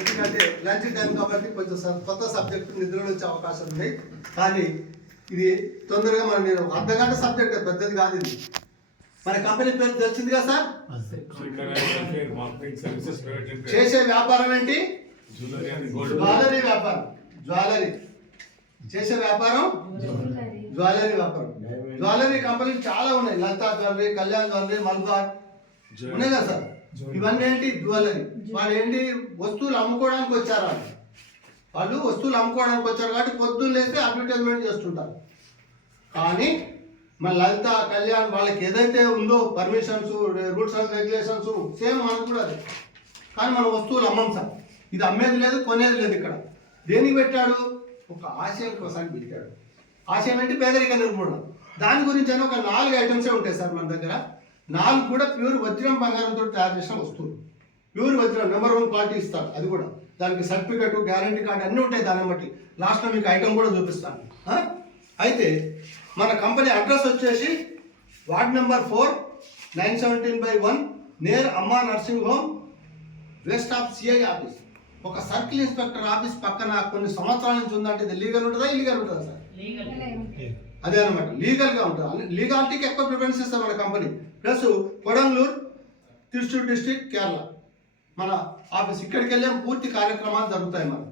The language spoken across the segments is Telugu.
ఎందుకంటే లంచ్ టైం కాబట్టి కొంచెం కొత్త సబ్జెక్టు నిద్రలో వచ్చే అవకాశం ఉంది. కానీ ఇది తొందరగా నేను అర్ధగంట సబ్జెక్ట్ పెద్దది కాదు. ఇది మన కంపెనీ పేరు తెలిసింది కదా సార్. చేసే వ్యాపారం ఏంటి? జ్యువెలరీ వ్యాపారం. జ్యువెలరీ చేసే వ్యాపారం జ్యువెలరీ వ్యాపారం. జ్యువెలరీ కంపెనీలు చాలా ఉన్నాయి. లలితా జ్యువెలరీ, కళ్యాణ్ జ్యువెలరీ, మల్బార్ ఉన్నాయి కదా సార్. ఇవన్నీ ఏంటి? జ్యువెలరీ. వాళ్ళు ఏంటి? వస్తువులు అమ్ముకోవడానికి వచ్చారు. వాళ్ళు వస్తువులు అమ్ముకోవడానికి వచ్చారు కాబట్టి పొద్దున్న లేస్తే అడ్వర్టైజ్మెంట్ చేస్తుంటారు. కానీ మన లలిత, కళ్యాణ్ వాళ్ళకి ఏదైతే ఉందో permissions, rules and regulations same మనకు కూడా అదే. కానీ మన వస్తువులు అమ్మం సార్. ఇది అమ్మేది లేదు, కొనేది లేదు. ఇక్కడ దేనికి పెట్టాడు? ఒక ఆశయం కోసానికి పెట్టాడు. ఆశయం అంటే పేదరిక నిర్మూలన. దాని గురించి అని ఒక 4 ఐటమ్సే ఉంటాయి సార్ మన దగ్గర. 4 కూడా ప్యూర్ వజ్రం బంగారంతో తయారు చేసిన వస్తువులు. ప్యూర్ వజ్రం నెంబర్ 1 క్వాలిటీ ఇస్తారు. అది కూడా దానికి సర్టిఫికెట్, గ్యారంటీ కార్డు అన్నీ ఉంటాయి. దాన్ని బట్టి లాస్ట్లో మీకు ఐటమ్ కూడా చూపిస్తాను. అయితే మన కంపెనీ అడ్రస్ వచ్చేసి వార్డ్ నెంబర్ 4, 917/1 నియర్ అమ్మా nursing home, west of CI office. ఒక సర్కిల్ ఇన్స్పెక్టర్ ఆఫీస్ పక్కన కొన్ని సంవత్సరాల నుంచి ఉందంటే ఇది లీగల్ ఉంటుందా, ఇల్లీగల్ ఉంటుందా సార్? అదే అనమాట, లీగల్గా ఉంటుంది. లీగాలిటీకి ఎక్కువ ప్రిఫరెన్స్ ఇస్తాం మన కంపెనీ. ప్లస్ కొడంగూరు, తిరుచూర్ డిస్ట్రిక్ట్, కేరళ మన ఆఫీస్. ఇక్కడికి వెళ్ళే పూర్తి కార్యక్రమాలు జరుగుతాయి మనం.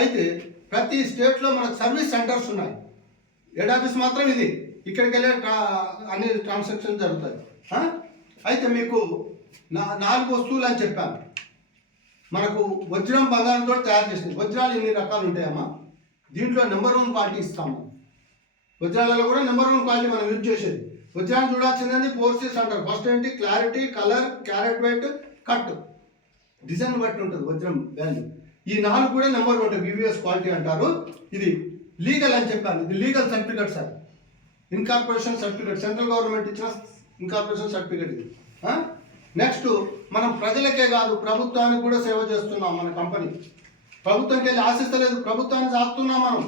అయితే ప్రతి స్టేట్లో మనకు సర్వీస్ సెంటర్స్ ఉన్నాయి. హెడ్ ఆఫీస్ మాత్రం ఇది. ఇక్కడికి వెళ్ళే అన్ని ట్రాన్సాక్షన్స్ జరుగుతాయి. అయితే మీకు 4 వస్తువులు అని చెప్పాను. మనకు వజ్రం బంగారంతో తయారు చేసింది. వజ్రాలు ఎన్ని రకాలు ఉంటాయమ్మా? దీంట్లో నెంబర్ 1 క్వాలిటీ ఇస్తాము. వజ్రాలలో కూడా నెంబర్ 1 క్వాలిటీ మనం యూజ్ చేసేది. వజ్రాన్ని చూడాల్సింది 4 C's అంటారు. ఫస్ట్ ఏంటి? Clarity, colour, carat weight, cut, design బట్టి ఉంటుంది వజ్రం వాల్యూ. ఈ 4 కూడా నెంబర్ 1 ఉంటాయి. వివిఎస్ క్వాలిటీ అంటారు. ఇది లీగల్ అని చెప్పాను. ఇది legal certificate sir. Incorporation certificate, central government ఇచ్చిన ఇన్కార్పొరేషన్ సర్టిఫికెట్ ఇది. నెక్స్ట్ మనం ప్రజలకే కాదు ప్రభుత్వానికి కూడా సేవ చేస్తున్నాం. మన కంపెనీ ప్రభుత్వంకి వెళ్ళి ఆశిస్తలేదు, ప్రభుత్వాన్ని సాగుతున్నాం మనం.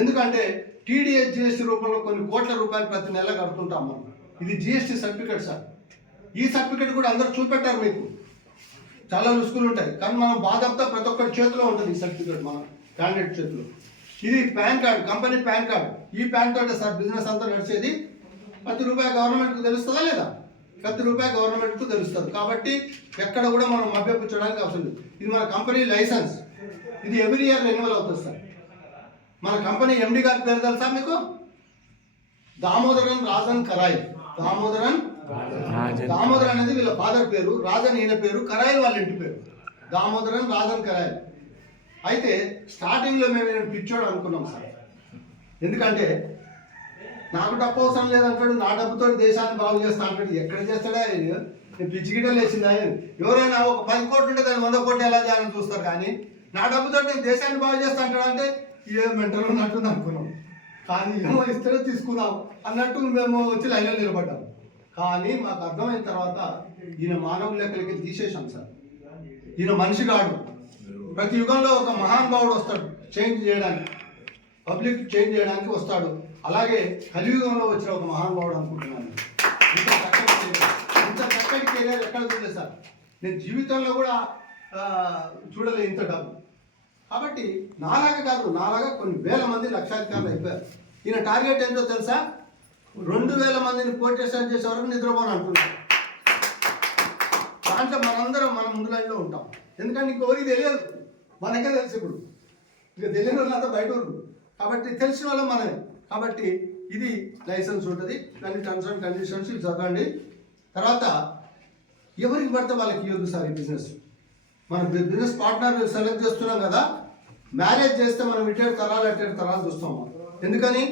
ఎందుకంటే టీడీఎస్ జిఎస్టీ రూపంలో కొన్ని కోట్ల రూపాయలు ప్రతి నెల కడుతుంటాం మనం. ఇది జిఎస్టీ సర్టిఫికెట్ సార్. ఈ సర్టిఫికెట్ కూడా అందరూ చూపెట్టారు మీకు. చాలా రుసుకులు ఉంటాయి కానీ మనం బాధంతా ప్రతి ఒక్కరి చేతిలో ఉంటుంది ఈ సర్టిఫికెట్, మన క్యాండిడేట్ చేతిలో. ఇది pan card, company pan card. ఈ పాన్ కార్డ్ సార్ బిజినెస్ అంతా నడిచేది. ప్రతి రూపాయి గవర్నమెంట్కి తెలుస్తుందా లేదా? ప్రతి రూపాయి గవర్నమెంట్కు తెలుస్తుంది. కాబట్టి ఎక్కడ కూడా మనం మభ్యపుచ్చడానికి అవసరం లేదు. ఇది మన కంపెనీ లైసెన్స్. ఇది ఎవ్రీ ఇయర్ రెన్యువల్ అవుతుంది సార్. మన కంపెనీ ఎండి గారి పేరు తెలుసా మీకు? దామోదరన్ రాజన్ కరాయ్. దామోదర్ అనేది వీళ్ళ ఫాదర్ పేరు, రాజన్ ఈయన పేరు, కరాయ్ వాళ్ళ ఇంటి పేరు. దామోదరన్ రాజన్ కరాయ్. అయితే స్టార్టింగ్లో మేము పిచ్చోడు అనుకున్నాం సార్. ఎందుకంటే నాకు డబ్బు అవసరం లేదంటాడు, నా డబ్బుతో దేశాన్ని బాగు చేస్తా అంటాడు. ఎక్కడ చేస్తాడా? నేను పిచ్చిగిటలు వేసిందా? ఎవరైనా ఒక 10 కోట్లు ఉంటే దాన్ని 100 కోట్లు ఎలా చేయాలని చూస్తారు. కానీ నా డబ్బుతో నేను దేశాన్ని బాగు చేస్తా అంటాడంటే ఏ మెంటల్ ఉన్నట్టుంది అనుకున్నాం. కానీ ఏమో ఇస్తేనే తీసుకుందాం అన్నట్టు మేము వచ్చి లైన్లో నిలబడ్డాం. కానీ మాకు అర్థమైన తర్వాత ఈయన మానవ లెక్కలకి తీసేశాం సార్. ఈయన మనిషి కాడు. ప్రతి యుగంలో ఒక మహానుభావుడు వస్తాడు చేంజ్ చేయడానికి, పబ్లిక్ చేంజ్ చేయడానికి వస్తాడు. అలాగే కలియుగంలో వచ్చిన ఒక మహానుభావుడు అనుకుంటున్నాను. ఇంత చక్కటి కెరీర్ ఎక్కడ చూడలేదు సార్. నేను జీవితంలో కూడా చూడలేదు ఇంత డబ్బు. కాబట్టి నాలాగా కాదు, నాలాగా కొన్ని వేల మంది లక్షాధికారులు అయిపోయారు. ఈయన టార్గెట్ ఏంటో తెలుసా? 2000 మందిని కోటేషన్ చేసే వరకు నిద్రపోని అంటున్నారు. దాంట్లో మనందరం మన ముందు లైన్లో ఉంటాం. ఎందుకంటే ఇంకెవరికి తెలియదు, మనకే తెలుసు. ఇప్పుడు ఇక తెలియని వాళ్ళంతా బయట ఊరు. కాబట్టి తెలిసిన వాళ్ళు మనమే. కాబట్టి ఇది లైసెన్స్ ఉంటుంది. కానీ టర్మ్స్ అండ్ కండిషన్స్ ఇవి చదవండి. తర్వాత ఎవరికి పడితే వాళ్ళకి ఇవ్వద్దు సార్ ఈ బిజినెస్. మనం బిజినెస్ పార్ట్నర్ సెలెక్ట్ చేస్తున్నాం కదా, మ్యారేజ్ చేస్తే మనం ఇటేడు తరాలు చూస్తాం. ఎందుకని?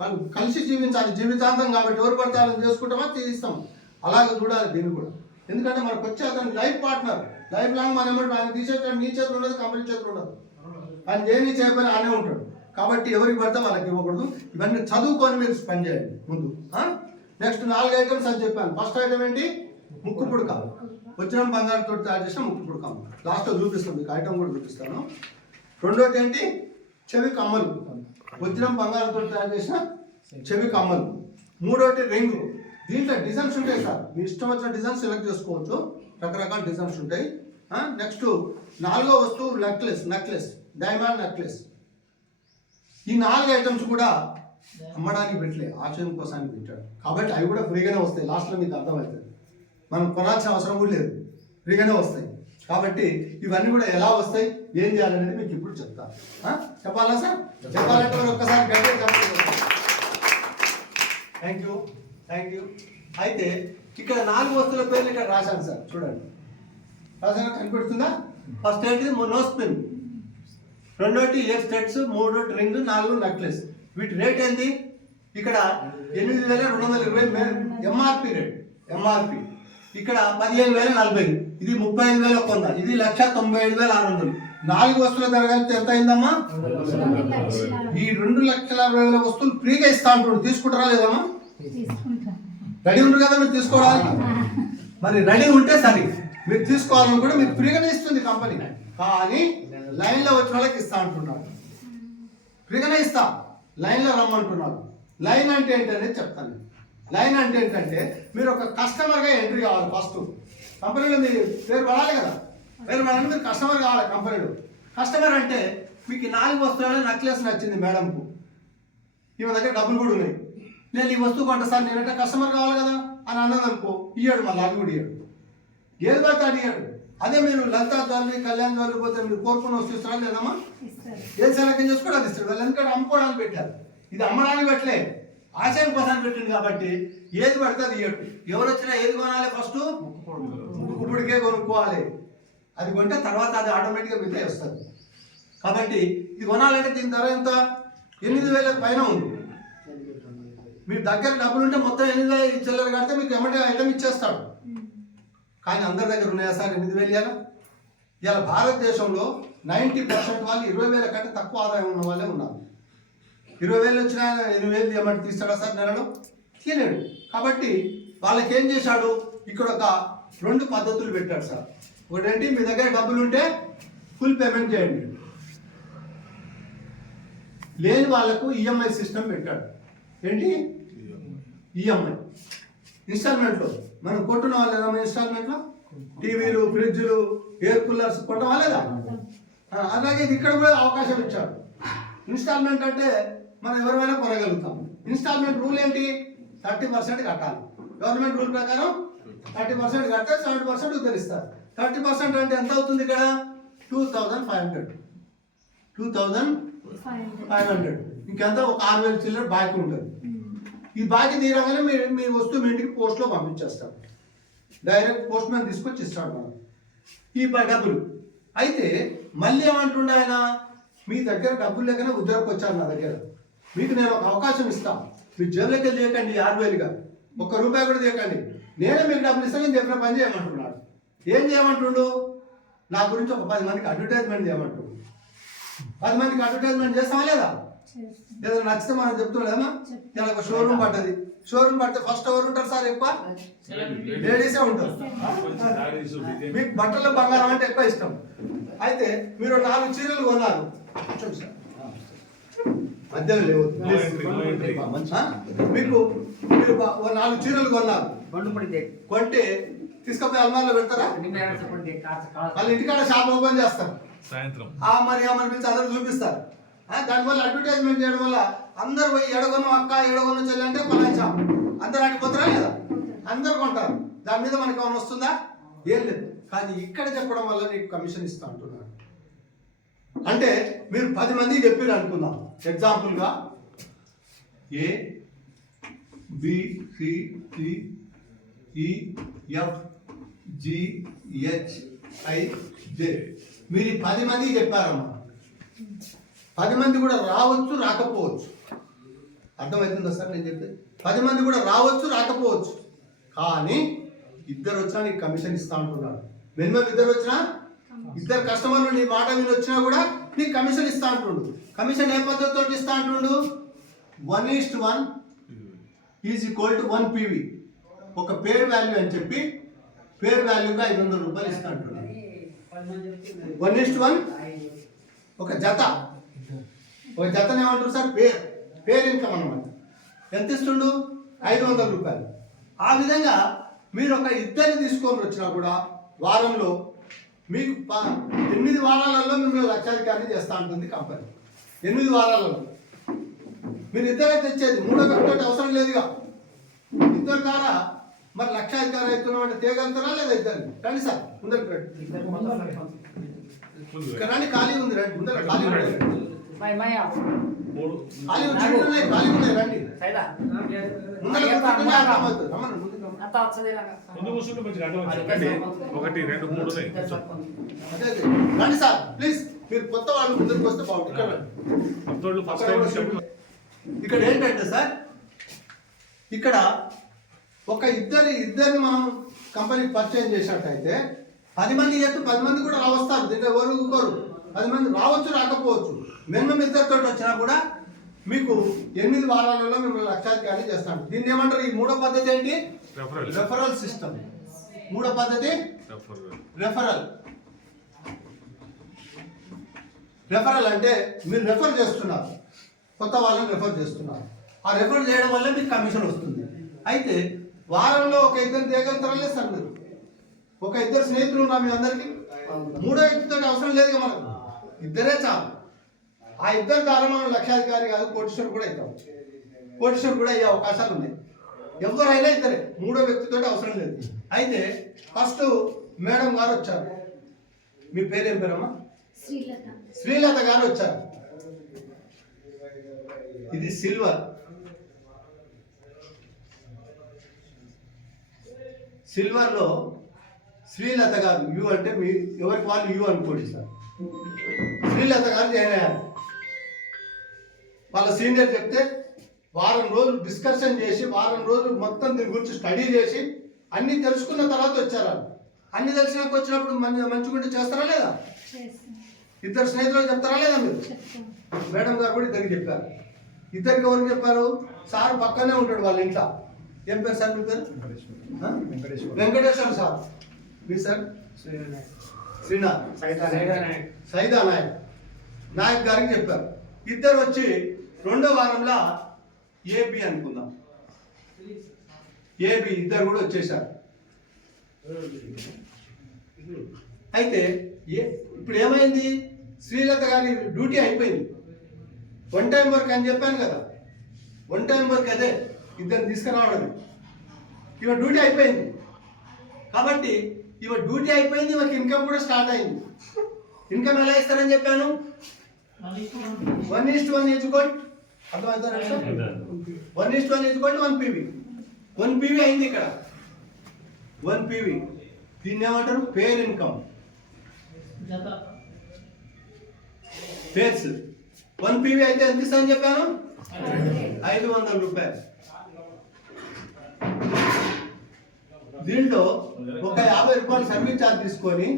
మనం కలిసి జీవించాలి జీవితాంతం. కాబట్టి ఎవరు పడితే వాళ్ళని చేసుకుంటామో తీస్తాం. అలాగే చూడాలి దీన్ని కూడా. ఎందుకంటే మనకు వచ్చే అతను లైఫ్ పార్ట్నర్, లైఫ్ లాంగ్ మనం ఏమంటాం, ఆయన తీసేటాడు నీ చేతులు ఉండదు, కంపెనీ చేతులు ఉండదు. ఆయన ఏమీ చేయకపోయినా ఆనే ఉంటాడు. కాబట్టి ఎవరికి పడితే వాళ్ళకి ఇవ్వకూడదు. ఇవన్నీ చదువుకొని మీరు స్పెండ్ చేయండి ముందు. నెక్స్ట్ 4 ఐటమ్స్ అని చెప్పాను. ఫస్ట్ ఐటమ్ ఏంటి? ముక్కు పుడక. వజ్రం బంగారంతో తయారు చేసిన ముక్కు పుడక. లాస్ట్లో చూపిస్తాను మీకు, ఐటమ్ కూడా చూపిస్తాను. రెండోది ఏంటి? చెవి కమ్మలు. వజ్రం బంగారంతో తయారు చేసిన చెవి కమ్మలు. మూడోటి రింగు. దీంట్లో డిజైన్స్ ఉంటాయి సార్. మీ ఇష్టం వచ్చిన డిజైన్స్ సెలెక్ట్ చేసుకోవచ్చు. రకరకాల డిజైన్స్ ఉంటాయి. నెక్స్ట్ నాలుగో వస్తువు నెక్లెస్ డైమండ్ నెక్లెస్. ఈ 4 ఐటమ్స్ కూడా అమ్మడానికి పెట్టలే, ఆచరణ కోసానికి పెట్టాడు. కాబట్టి అవి కూడా ఫ్రీగానే వస్తాయి. లాస్ట్లో మీకు అర్థమవుతుంది, మనం కొనాల్సిన అవసరం కూడా లేదు, ఫ్రీగానే వస్తాయి. కాబట్టి ఇవన్నీ కూడా ఎలా వస్తాయి, ఏం చేయాలనేది మీకు ఇప్పుడు చెప్తాను. చెప్పాలా సార్? చెప్పాలంటే మరి ఒక్కసారి గట్టిగా చెప్పండి. Thank you. అయితే ఇక్కడ 4 వస్తువుల పేర్లు ఇక్కడ రాశాను సార్, చూడండి. రాశాను, కనిపెడుతుందా? ఫస్ట్ ఏంటిది నోస్ పిన్, రెండోటి ఇయర్ స్టెడ్స్, 3 రింగ్, 4 నెక్లెస్. వీటి రేట్ ఏంటి? ఇక్కడ 8,220 ఎంఆర్పి రేట్. ఎంఆర్పి ఇక్కడ 15,040, ఇది 35,100, ఇది 1,95,600. 4 వస్తువుల ధర కలిపితే ఎంత అయిందమ్మా? ఈ 2,60,60,000 వస్తువులు ఫ్రీగా ఇస్తా అంటున్నాడు. తీసుకుంటారా లేదమ్మా? రెడీ ఉంటారు కదా మీరు తీసుకోవడానికి. మరి రెడీ ఉంటే సరే, మీరు తీసుకోవాలని కూడా మీకు ఫ్రీగానే ఇస్తుంది కంపెనీ. కానీ లైన్లో వచ్చిన వాళ్ళకి ఇస్తా అంటున్నాడు. ఫ్రీగానే ఇస్తా, లైన్లో రమ్మంటున్నాడు. లైన్ అంటే ఏంటనేది చెప్తాను. లైన్ అంటే ఏంటంటే మీరు ఒక కస్టమర్గా ఎంట్రీ కావాలి. ఫస్ట్ కంపెనీలో మీ పేరు పడాలి కదా, పేరు పడాలి, మీరు కస్టమర్ కావాలి కంపెనీలో. కస్టమర్ అంటే మీకు 4 వస్తువుల నెక్లెస్ నచ్చింది మేడంకు, ఈమె దగ్గర డబ్బులు కూడా ఉన్నాయి, నేను ఈ వస్తువు కొంట సార్, నేనంటే కస్టమర్ కావాలి కదా అని అన్నది అనుకో, ఇయ్యాడు, మళ్ళీ అది కూడా ఇయ్యాడు, ఏది పడితే అది ఇయ్యాడు. అదే మీరు లలితా జ్యువెలరీ, కళ్యాణ్ జ్యువెలరీ పోతే మీరు కోరుకున్న వస్తువు ఇస్తారా లేదమ్మా? ఏది సెలెక్ట్ చేసుకోవడం అది ఇస్తాడు. వాళ్ళు ఎందుకంటే అమ్ముకోవడానికి పెట్టారు, ఇది అమ్మడానికి పెట్టలే, ఆశయం కోసం పెట్టింది. కాబట్టి ఏది పడితే అది ఇయ్యడు. ఎవరు వచ్చినా ఏది కొనాలి? ఫస్ట్ ముక్కుపుడికే కొనుక్కోవాలి. అది కొంటే తర్వాత అది ఆటోమేటిక్గా మిగతా వస్తుంది. కాబట్టి ఇది కొనాలంటే దీని ధర ఎంత? 8,000 పైన ఉంది. మీ దగ్గర డబ్బులు ఉంటే మొత్తం 8,000 చిల్లర కడితే మీకు ఎమ్మటే ఐటమ్ ఇచ్చేస్తాడు. కానీ అందరి దగ్గర ఉన్నాయా సార్ 8,000? ఇలా భారతదేశంలో 90% వాళ్ళు 20,000 కంటే తక్కువ ఆదాయం ఉన్న వాళ్ళే ఉన్నారు. 20,000 వచ్చినా 8,000 ఏమంటే తీస్తాడా సార్ నెలలో? తీయలేడు. కాబట్టి వాళ్ళకి ఏం చేశాడు, ఇక్కడ ఒక 2 పద్ధతులు పెట్టాడు సార్. ఒకటేంటి, మీ దగ్గర డబ్బులు ఉంటే ఫుల్ పేమెంట్ చేయండి, లేని వాళ్ళకు ఈఎంఐ సిస్టమ్ పెట్టాడు. ఏంటి? ఈఎంఐ ఇన్స్టాల్మెంట్లో. మనం కొట్టున్న వాళ్ళు లేదా ఇన్స్టాల్మెంట్లో టీవీలు, ఫ్రిడ్జ్లు, ఎయిర్ కూలర్స్ కొట్టడం లేదా? అలాగే ఇక్కడ కూడా అవకాశం ఇచ్చాడు. ఇన్స్టాల్మెంట్ అంటే మనం ఎవరైనా కొనగలుగుతాం. ఇన్స్టాల్మెంట్ రూల్ ఏంటి? 30% కట్టాలి. గవర్నమెంట్ రూల్ ప్రకారం 30% కడితే 70% ఉద్ధరిస్తారు. 30% అంటే ఎంత అవుతుంది ఇక్కడ? 2,500. 2,500. ఇంకెంత? ఒక 6,000 చిల్లర బాకీ ఉంటుంది. ఈ బాకీ తీయగానే మీ వస్తువు మీ ఇంటికి పోస్ట్లో పంపించేస్తాడు. డైరెక్ట్ పోస్ట్ మ్యాన్ తీసుకొచ్చి ఇస్తాడు మనం ఈ డబ్బులు. అయితే మళ్ళీ ఏమంటుండే ఆయన, మీ దగ్గర డబ్బులు లేకనే ఉద్యోగం వచ్చాను నా దగ్గర, మీకు నేను ఒక అవకాశం ఇస్తాను, మీరు జేబులోకి వెళ్ళి చేయకండి 6,000గా, ₹1 కూడా చేయకండి, నేనే మీకు డబ్బులు ఇస్తాను, నేను చెప్పిన పని చేయమంటున్నాడు. ఏం చేయమంటుండు? నా గురించి ఒక 10 మందికి అడ్వర్టైజ్మెంట్ చేయమంటుండు. 10 మందికి అడ్వర్టైజ్మెంట్ చేస్తామా లేదా? ఏదో నచ్చితే మనం చెప్తున్నాడేమా? ఇలా ఒక షోరూమ్ పడ్డది, షోరూమ్ పడితే ఫస్ట్ ఎవరు ఉంటారు సార్? ఎక్కువ లేడీసే ఉంటారు. మీకు బట్టలు బంగారం అంటే ఎక్కువ ఇష్టం. అయితే మీరు 4 చీరలు కొన్నారు, మధ్యలో లేవు, మీకు మీరు 4 చీరలు కొన్నారు, కొంటే తీసుకపోయి అల్మార్లో పెడతారా? వాళ్ళు ఇంటికాడ షాప్ ఓపెన్ చేస్తారు సాయంత్రం, మరి పిలిచి అందరూ చూపిస్తారు. దానివల్ల అడ్వర్టైజ్మెంట్ చేయడం వల్ల అందరు పోయి ఎడగొను అక్క, ఎడగొను చెల్లి అంటే కొనాలి, అందరు ఆడిపోతారా లేదా? అందరు కొంటారు. దాని మీద మనకి ఏమైనా వస్తుందా? ఏం లేదు. కానీ ఇక్కడ చెప్పడం వల్ల నీకు కమిషన్ ఇస్తా అంటున్నాడు. అంటే మీరు 10 మందికి చెప్పారు అనుకుందాం. ఎగ్జాంపుల్గా A B C D E F G H I J మీరు 10 మందికి చెప్పారమ్మా. 10 మంది కూడా రావచ్చు, రాకపోవచ్చు. అర్థమవుతుందా సార్ నేను చెప్పేది? 10 మంది కూడా రావచ్చు, రాకపోవచ్చు. కానీ 2 వచ్చినా నీకు కమిషన్ ఇస్తా అంటున్నాడు. మినిమం 2 వచ్చినా, 2 కస్టమర్లు నీ మాట విని వచ్చినా కూడా నీకు కమిషన్ ఇస్తా అంటుండు. కమిషన్ ఏ పద్ధతితో ఇస్తా అంటుండు? 1:1 ఈజ్ ఈక్వల్ టు 1 PV. ఒక పేర్ వాల్యూ అని చెప్పి పేర్ వాల్యూగా ₹500 ఇస్తా అంటున్నాడు. 1:1 ఒక జత, ఒక జతను ఏమంటారు సార్? పేర్ ఇన్కమ్ అన్నమాట. ఎంత ఇస్తుండు? ₹500. ఆ విధంగా మీరు ఒక 2 తీసుకొని వచ్చినా కూడా వారంలో మీకు 8 వారాలలో మిమ్మల్ని లక్షాధికారిని చేస్తా ఉంటుంది కంపెనీ. 8 వారాలలో మీరు ఇద్దరే తెచ్చేది, మూడో వ్యక్తి అవసరం లేదుగా. ఇద్దరు ద్వారా మరి లక్షాధికారి అవుతున్నాం అంటే తేగలుగుతారా లేదా? ఇద్దరు రండి సార్, ముందరికి రండి. ఇక్కడ రండి, ఖాళీ ఉంది, రండి ముందర, ఖాళీ ఉన్నాయి, ఖాళీ ఉన్నాయి, రండి రండి సార్ ప్లీజ్. మీరు కొత్త వాళ్ళు ముందరికి వస్తే బాగుంటుంది. ఇక్కడ ఏంటంటే సార్, ఇక్కడ ఒక ఇద్దరిని మనం కంపెనీకి పరిచయం చేసినట్టయితే 10 మంది చెప్తే 10 మంది కూడా రావస్తారు. దీంట్లో ఎవరు 10 మంది రావచ్చు, రాకపోవచ్చు. మినిమం ఇద్దరితో వచ్చినా కూడా మీకు 8 వారాలలో మిమ్మల్ని లక్షాధికారి చేస్తాను. దీన్ని ఏమంటారు? ఈ మూడో పద్ధతి ఏంటి? Referral system. మూడో పద్ధతి రెఫరల్. రెఫరల్ అంటే మీరు రెఫర్ చేస్తున్నారు, కొత్త వాళ్ళని రెఫర్ చేస్తున్నారు. ఆ రెఫర్ చేయడం వల్ల మీకు కమిషన్ వస్తుంది. అయితే వారంలో ఒక ఇద్దరు తేగలుగుతారా లేదు సార్? మీరు ఒక ఇద్దరు స్నేహితులు ఉన్నా మీ అందరికీ, మూడో వ్యక్తితో అవసరం లేదు మనకు, ఇద్దరే చాలు. ఆ ఇద్దరు ద్వారా మనం లక్షాధికారి కాదు, కోటీశ్వరుడు కూడా అవుతాం. కోటీశ్వరుడు కూడా అయ్యే అవకాశాలు ఉన్నాయి. ఎవరైనా ఇద్దరే, మూడో వ్యక్తితో అవసరం లేదు. అయితే ఫస్ట్ మేడం గారు వచ్చారు. మీ పేరేం పేరమ్మా? శ్రీలత గారు వచ్చారు. ఇది సిల్వర్. సిల్వర్లో శ్రీలత గారు, యు అంటే మీ ఎవరికి వాళ్ళు యు అనుకోండి సార్. శ్రీలత గారు జాయిన్ అయ్యారు. వాళ్ళ సీనియర్ చెప్తే వారం రోజులు డిస్కషన్ చేసి, వారం రోజులు మొత్తం దీని గురించి స్టడీ చేసి అన్నీ తెలుసుకున్న తర్వాత వచ్చారు. అన్ని తెలిసినాక వచ్చినప్పుడు మంచిగుంటే చేస్తారా లేదా? ఇద్దరు స్నేహితులు చెప్తారా లేదా? మీరు మేడం గారు కూడా ఇద్దరికి చెప్పారు. ఇద్దరికి ఎవరికి చెప్పారు? సార్ పక్కనే ఉంటాడు వాళ్ళ ఇంట్లో. ఏం పేరు సార్ మీ పేరు? వెంకటేశ్వర సార్. మీ సార్? శ్రీనాథ్ సైదా నాయక్ గారికి చెప్పారు. ఇద్దరు వచ్చి 2వ వారంలో ఏబి అనుకుందాం, ఏబి ఇద్దరు కూడా వచ్చేసారు. అయితే ఇప్పుడు ఏమైంది? శ్రీలత గారి డ్యూటీ అయిపోయింది. 1 టైం వర్క్ అని చెప్పాను కదా, 1 టైం వర్క్ అదే ఇద్దరు తీసుకురావడం. ఇవ డ్యూటీ అయిపోయింది కాబట్టి డ్యూటీ అయిపోయింది, ఇవకి ఇన్కమ్ కూడా స్టార్ట్ అయింది. ఇన్కమ్ ఎలా ఇస్తారని చెప్పాను? 1:1 ఈజ్వల్, అర్థమవుతారా? 1:1 equal 1 PV. 1 PV అయింది ఇక్కడ, 1 PV. దీన్ని ఏమంటారు? పేర్ ఇన్కమ్. పేర్స్ 1 PV అయితే ఎంత ఇస్తారని చెప్పాను? 500 రూపాయలు. దీంట్లో ఒక 50 రూపాయలు సర్వీస్ ఛార్జ్ తీసుకొని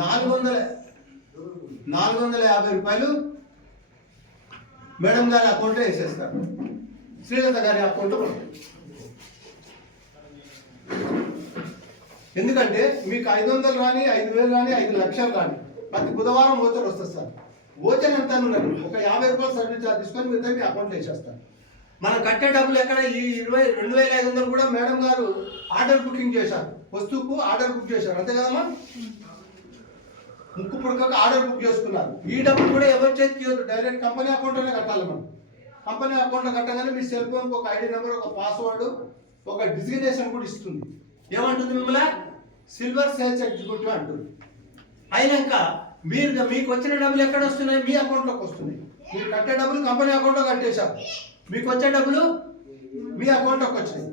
450 రూపాయలు మేడం గారి అకౌంట్లో వేసేస్తారు. శ్రీలత గారి అకౌంట్లో. ఎందుకంటే మీకు 500 రాని, 5,000 రాని, 5 లక్షలు రాని, ప్రతి బుధవారం ఓచర్ వస్తుంది సార్. ఓచర్ ఎంత ఉన్నది? ఒక 50 రూపాయలు సర్వీస్ ఛార్జ్ తీసుకొని మిగతా మీ అకౌంట్లో వేసేస్తారు. మనం కట్టే డబ్బులు ఎక్కడ? ఈ 22,500 కూడా మేడం గారు ఆర్డర్ బుకింగ్ చేశారు. వస్తువుకు ఆర్డర్ బుక్ చేశారు, అంతే కదమ్మా? ముక్కు పుడక ఆర్డర్ బుక్ చేసుకున్నారు. ఈ డబ్బులు కూడా ఎవరి చేతికి ఇవ్వదు, డైరెక్ట్ కంపెనీ అకౌంట్లోనే కట్టాలి. మనం కంపెనీ అకౌంట్లో కట్టగానే మీ సెల్ ఫోన్కి ఒక ఐడి నెంబర్, ఒక పాస్వర్డ్, ఒక డిజిగ్నేషన్ కూడా ఇస్తుంది. ఏమంటుంది మిమ్మల్ని? సిల్వర్ సేల్స్ ఎగ్జిక్యూటివ్ అంటుంది. అయినాక మీకు వచ్చిన డబ్బులు ఎక్కడ వస్తున్నాయి? మీ అకౌంట్లోకి వస్తున్నాయి. మీరు కట్టే డబ్బులు కంపెనీ అకౌంట్లో కట్టేశారు, మీకు వచ్చే డబ్బులు మీ అకౌంట్లోకి వచ్చినాయి.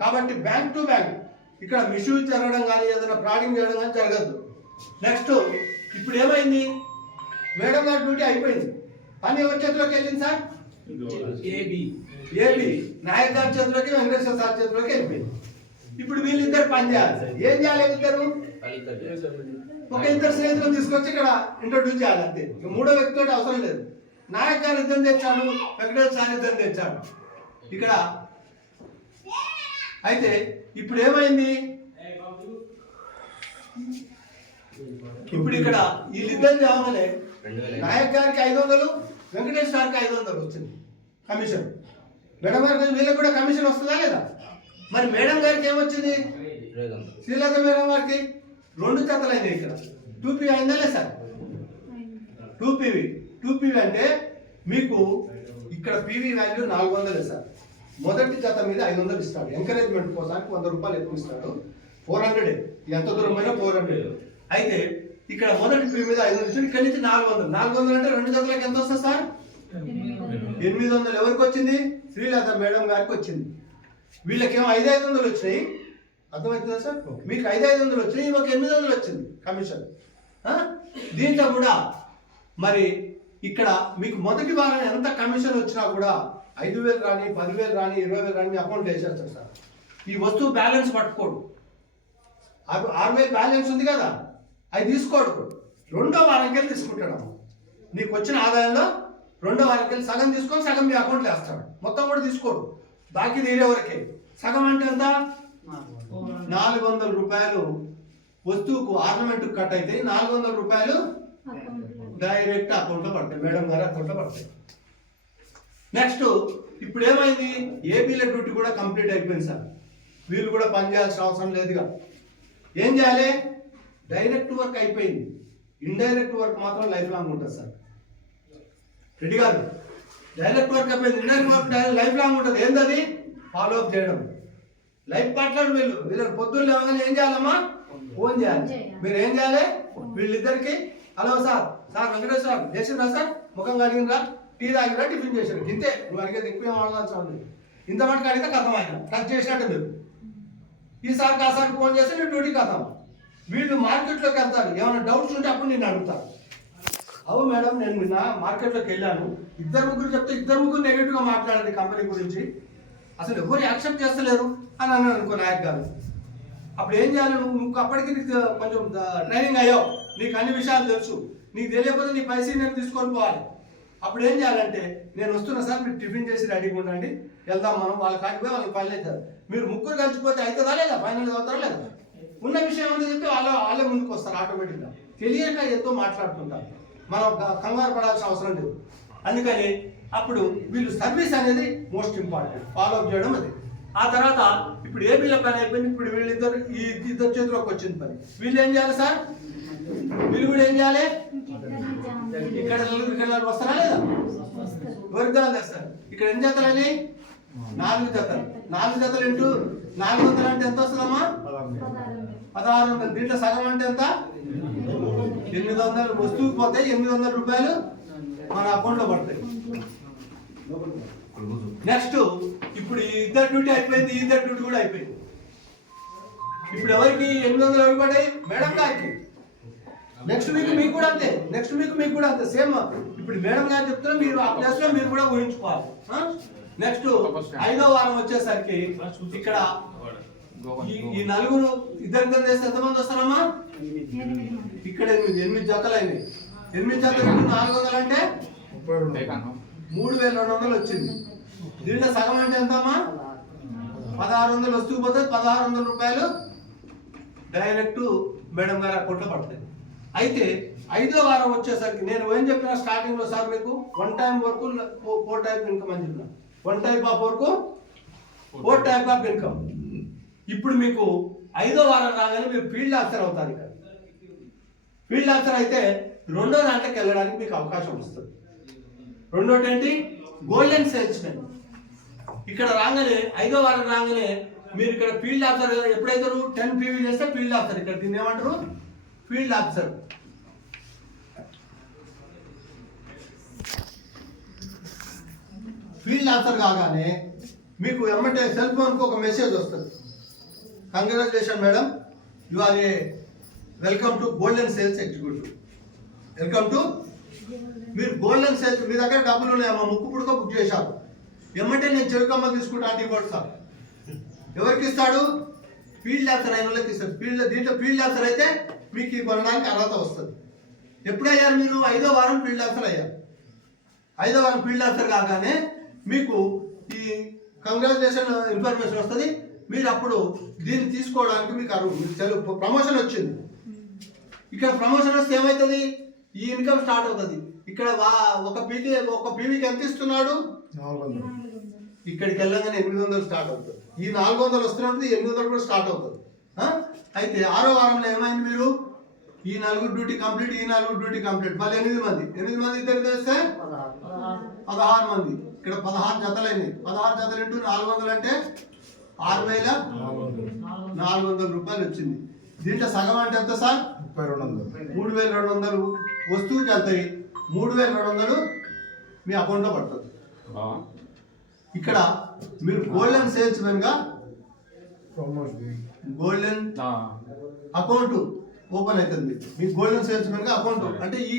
కాబట్టి బ్యాంక్ టు బ్యాంక్ ఇక్కడ మిస్యూజ్ జరగడం కానీ, ఏదైనా ఫ్రాడింగ్ చేయడం కానీ జరగద్దు. నెక్స్ట్ ఇప్పుడు ఏమైంది? మేడం గారి డ్యూటీ అయిపోయింది. పని ఎవరి చేతిలోకి వెళ్ళింది సార్? ఏబి నాయక్ గారి చేతిలోకి, వెంకటేశ్వర సార్ చేతిలోకి వెళ్ళిపోయింది. ఇప్పుడు వీళ్ళిద్దరు పని చేయాలి. ఏం చేయాలి? ఇద్దరు ఒక ఇద్దరు స్నేహితులను తీసుకొచ్చి ఇక్కడ ఇంట్రొడ్యూస్ చేయాలి, అంతే. మూడో వ్యక్తితో అవసరం లేదు. నాయక్ గారు ఇద్దరు తెచ్చాడు, వెంకటేశ్వర సార్ ఇద్దరు తెచ్చాడు ఇక్కడ. అయితే ఇప్పుడు ఏమైంది? ఇప్పుడు ఇక్కడ వీళ్ళిద్దరు కావాలనే నాయక్ గారికి 500, వెంకటేశ్వర గారికి 500 వచ్చింది కమిషన్. మేడం గారికి వీళ్ళకి కూడా కమిషన్ వస్తుందా లేదా? మరి మేడం గారికి ఏమొచ్చింది? శ్రీలత మేడం గారికి 2 జతలైనాయి ఇక్కడ. 2PV అయిందా లేదు సార్? 2PV అంటే మీకు ఇక్కడ పీవీ వాల్యూ 400 సార్. మొదటి జత మీద 500 ఇస్తాడు, ఎంకరేజ్మెంట్ కోసానికి 100 రూపాయలు ఎక్కువ ఇస్తాడు. 400 ఎంత దూరం అయినా 400. అయితే ఇక్కడ మొదటి పీవీ మీద 500 ఇస్తాడు, ఇక్కడ నుంచి 400 అంటే 2 జతలకు ఎంత వస్తుంది సార్? 800. ఎవరికి వచ్చింది? శ్రీలత మేడం గారికి వచ్చింది. వీళ్ళకేమో 500 వచ్చినాయి. అర్థమవుతుందా సార్? మీకు 500 వచ్చినాయి, మాకు 800 వచ్చింది కమిషన్. దీంట్లో కూడా మరి ఇక్కడ మీకు మొదటి వారం ఎంత కమిషన్ వచ్చినా కూడా 5,000 రాని, 10,000 రాని, 20,000 రాని మీ అకౌంట్లో వేసేస్తారు సార్. ఈ వస్తువు బ్యాలెన్స్ పట్టుకోడు. 6,000 బ్యాలెన్స్ ఉంది కదా, అది తీసుకోడు. రెండో వారంకి వెళ్ళి తీసుకుంటాడు. నీకు వచ్చిన ఆదాయంలో రెండో వారంకి వెళ్ళి సగం తీసుకొని సగం మీ అకౌంట్లో వేస్తాడు. మొత్తం కూడా తీసుకోడు, బాకీ తీరే వరకే. సగం అంటే ఎంత? 400 రూపాయలు వస్తువుకు ఆర్నమెంట్ కట్ అయితే 400 రూపాయలు డైరెక్ట్ అకౌంట్లో పడతాయి, మేడం గారి అకౌంట్లో పడతాయి. నెక్స్ట్ ఇప్పుడు ఏమైంది? ఏపీల డ్యూటీ కూడా కంప్లీట్ అయిపోయింది సార్. వీళ్ళు కూడా పని చేయాల్సిన అవసరం లేదుగా. ఏం చేయాలి? డైరెక్ట్ వర్క్ అయిపోయింది, ఇండైరెక్ట్ వర్క్ మాత్రం లైఫ్ లాంగ్ ఉంటుంది సార్. రెడీ కాదు? డైరెక్ట్ వర్క్ అయిపోయింది, ఇండైరెక్ట్ వర్క్ లైఫ్ లాంగ్ ఉంటుంది. ఏంటది? ఫాలో అప్ చేయడం. లైఫ్ పార్ట్నర్ వీళ్ళు పొద్దున్న లేవగానే ఏం చేయాలమ్మా? ఫోన్ చేయాలి. మీరు ఏం చేయాలి? వీళ్ళిద్దరికి హలో సార్, వెంకటేశ్వర సార్ చేసిండ్రా సార్, ముఖం కడిగినరా, టీ తాగిరా, టిఫిన్ చేసారు, ఇంతే. నువ్వు అడిగేది ఎక్కువ ఏం అడగాల్సిన ఉంది. ఇంత మటుకు అడిగితే కథం ఆయన టచ్ చేసినట్టు మీరు. ఈసారి కాసారికి ఫోన్ చేస్తే నీ డ్యూటీ కథం. వీళ్ళు మార్కెట్లోకి వెళ్తారు, ఏమైనా డౌట్స్ ఉంటే అప్పుడు నేను అడుగుతాను. అవు మేడం, నేను నిన్న మార్కెట్లోకి వెళ్ళాను, 2-3 చెప్తే 2-3 నెగిటివ్గా మాట్లాడారు కంపెనీ గురించి, అసలు ఎవరు యాక్సెప్ట్ చేస్తలేరు అని అన్నాను అనుకో నాయక్ గారు. అప్పుడు ఏం చేయాలి? నువ్వు అప్పటికి నీకు కొంచెం ట్రైనింగ్ అయ్యావు, నీకు అన్ని విషయాలు తెలుసు. నీకు తెలియకపోతే నీ పైసీ నేను తీసుకొని పోవాలి. అప్పుడు ఏం చేయాలంటే, నేను వస్తున్నా సార్, మీరు టిఫిన్ చేసి రెడీగా ఉండండి, వెళ్దాం మనం. వాళ్ళ కాడికి పోయి వాళ్ళకి ఫైనల్ అవుతారు. మీరు ముగ్గురు కలిసిపోతే అవుతుందా లేదా? ఫైనల్ అవుతారా లేదా? ఉన్న విషయం ఏంటో చెప్తే వాళ్ళే ముందుకు వస్తారు ఆటోమేటిక్గా. తెలియక ఎంతో మాట్లాడుతుంటారు, మనం కంగారు పడాల్సిన అవసరం లేదు. అందుకని అప్పుడు వీళ్ళు సర్వీస్ అనేది మోస్ట్ ఇంపార్టెంట్, ఫాలో అప్ చేయడం అది. ఆ తర్వాత ఇప్పుడు ఏపీలో పని అయిపోయింది, ఇప్పుడు వీళ్ళిద్దరు ఈ ఇద్దరు చేతిలోకి వచ్చింది పని. వీళ్ళు ఏం చేయాలి సార్? వీళ్ళు కూడా ఏం చేయాలి? ఇక్కడ వస్తారా లేదా? వర్గాలు తెస్తారు. ఇక్కడ ఎన్ని జతలని? 4 జతలు. 4 జతలు ఇంటూ 400 అంటే ఎంత వస్తుందమ్మా? 1600. దీంట్లో సగం అంటే ఎంత? 800. వస్తువుకి పోతే 800 రూపాయలు మన అకౌంట్లో పడతాయి. నెక్స్ట్ ఇప్పుడు ఈ ఇద్దరు డ్యూటీ అయిపోయింది, ఈ ఇద్దరు డ్యూటీ కూడా అయిపోయింది. ఇప్పుడు ఎవరికి 800 ఎవరు పడ్డాయి? మేడం గారికి. నెక్స్ట్ వీక్ మీకు కూడా అంతే, సేమ్. ఇప్పుడు మేడం గారు చెప్తున్నా, మీరు ఆ ప్లేస్ లో మీరు కూడా ఊహించుకోవాలి. నెక్స్ట్ 5వ వారం వచ్చేసరికి ఇక్కడ ఈ నలుగురు ఇద్దరు చేస్తే ఎంతమంది వస్తారమ్మా? ఇక్కడ 8 జతలు అయినాయి. 8 జతలు 400 అంటే 3,200 వచ్చింది. దీంట్లో సగం అంటే ఎంతమ్మా? 1,600 వస్తువు పోతే 1,600 రూపాయలు డైరెక్ట్ మేడం గారి అకౌంట్లో పడతాయి. అయితే 5వ వారం వచ్చేసరికి నేను ఏం చెప్పిన స్టార్టింగ్ లో సార్, మీకు 1 టైం వర్క్ 4 టైప్ ఇన్కమ్ అని చెప్పిన. 1 type of work 4 type of income. ఇప్పుడు మీకు 5వ వారం రాగానే మీరు ఫీల్డ్ ఆఫీసర్ అవుతారు. ఇక్కడ ఫీల్డ్ ఆఫీసర్ అయితే రెండో దాంట్లోకి వెళ్ళడానికి మీకు అవకాశం వస్తుంది. రెండోటి ఏంటి? Golden salesmen. ఇక్కడ రాగానే 5వ వారం రాగానే మీరు ఇక్కడ ఫీల్డ్ ఆఫీసర్ ఎప్పుడైతే 10 PV చేస్తే ఫీల్డ్ ఆఫీసర్. ఇక్కడ దీన్ని ఏమంటారు? Field officer. ఫీల్డ్ ఆఫీసర్ కాగానే మీకు ఎమ్మటే సెల్ ఫోన్కి ఒక మెసేజ్ వస్తుంది, congratulation madam, you are a welcome to golden sales executive. Welcome to మీరు గోల్డెన్ సేల్స్. మీ దగ్గర డబ్బులు ఉన్నాయమ్మా, ముక్కు పుడక బుక్ చేశారు, ఎమ్మటే నేను చెరుకమ్మలు తీసుకుంటా అంటే ఇవ్వడు సార్. ఎవరికి ఇస్తాడు? ఫీల్డ్ ఆఫీసర్ అయిన వాళ్ళకి ఇస్తాడు. దీంట్లో ఫీల్డ్ ఆఫీసర్ అయితే మీకు కొనడానికి అర్హత వస్తుంది. ఎప్పుడయ్యారు మీరు? 5వ వారం ఫీల్డ్ ఆఫీసర్ అయ్యారు. 5వ వారం ఫీల్డ్ ఆఫీసర్ కాగానే మీకు ఈ కంగ్రాచులేషన్ ఇన్ఫర్మేషన్ వస్తుంది. మీరు అప్పుడు దీన్ని తీసుకోవడానికి మీకు ప్రమోషన్ వచ్చింది. ఇక్కడ ప్రమోషన్ వస్తే ఏమవుతుంది? ఈ ఇన్కమ్ స్టార్ట్ అవుతుంది. ఇక్కడ ఒక పీవీకి ఎంత ఇస్తున్నాడు? 400. ఇక్కడికి వెళ్ళగానే 800 స్టార్ట్ అవుతుంది. ఈ 400 వస్తున్నప్పుడు 800 కూడా స్టార్ట్ అవుతుంది. అయితే 6వ వారంలో ఏమైంది? మీరు ఈ నలుగురు డ్యూటీ కంప్లీట్, ఈ నలుగురు డ్యూటీ కంప్లీట్. మళ్ళీ 8 మంది, 8 మంది ఇద్దరు వేస్తే 16 మంది. ఇక్కడ 16 జతలు అయినాయి. 16 జతలు ఇంటూ 400 అంటే 6,400 రూపాయలు వచ్చింది. దీంట్లో సగం అంటే ఎంత సార్? 3,200 వస్తువుకి వెళ్తాయి. 3,200 మీ అకౌంట్లో పడుతుంది. ఇక్కడ మీరు గోల్డెన్ సేల్స్మెన్ గా గోల్డెన్ అకౌంట్ ఓపెన్ అవుతుంది. మీ గోల్డెన్ సేల్స్మెన్ గా అకౌంట్ అంటే ఈ